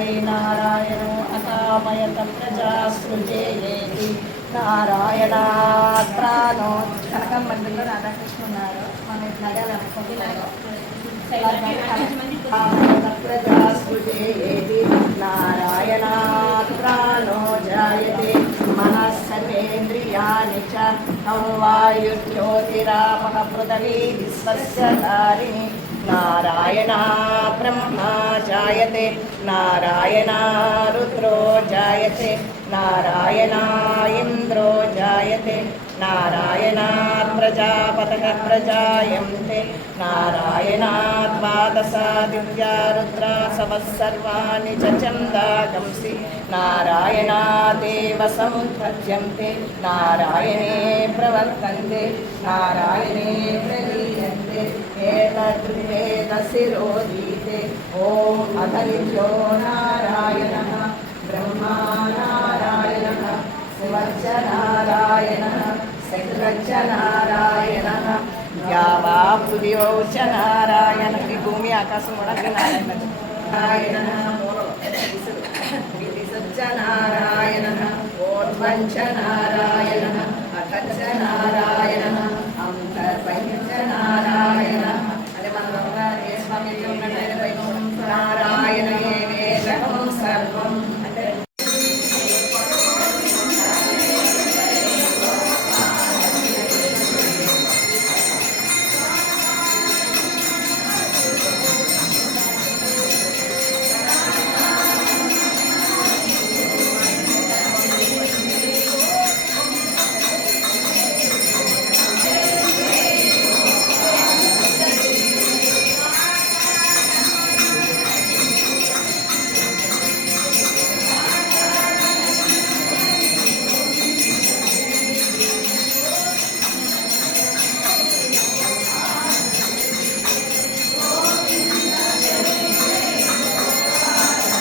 वै नारायणो अकामयत प्रजा सृजेति नारायणात्रानो కనకం మందిలో రాధాకృష్ణ ఉన్నారు. మనం ఇట్లా నడాలనుకుంటున్నాను. प्रजा सृजेति नारायणात्रानो जायते मनस्सर्वेन्द्रियाणि च वायुर्ज्योतिरापः पृथिवी विश्वस्य धारिणी नारायणा ब्रह्मा जायते नारायणा रुद्रो जायते नारायणा इन्द्रो जायते नारायणात् प्रजापतयः प्रजायन्ते नारायणात् द्वादशा दिव्या रुद्रा सर्वाणि च छन्दागंसि नारायणादेव समुत्पद्यन्ते नारायणे प्रवर्तन्ते नारायणे प्रलीयन्ते एतद्वेदशिरोदीते ॐ अधनित्यो नारायणः ब्रह्मा नारायणः शिवश्च नारायणः शक्रश्च नारायणः द्यावा पृथिव्यौ च नारायणः ఈ భూమి ఆకాశం కూడా నారాయణः विधिसच्च नारायणः ऊर्ध्वं च नारायणः अधश्च नारायणः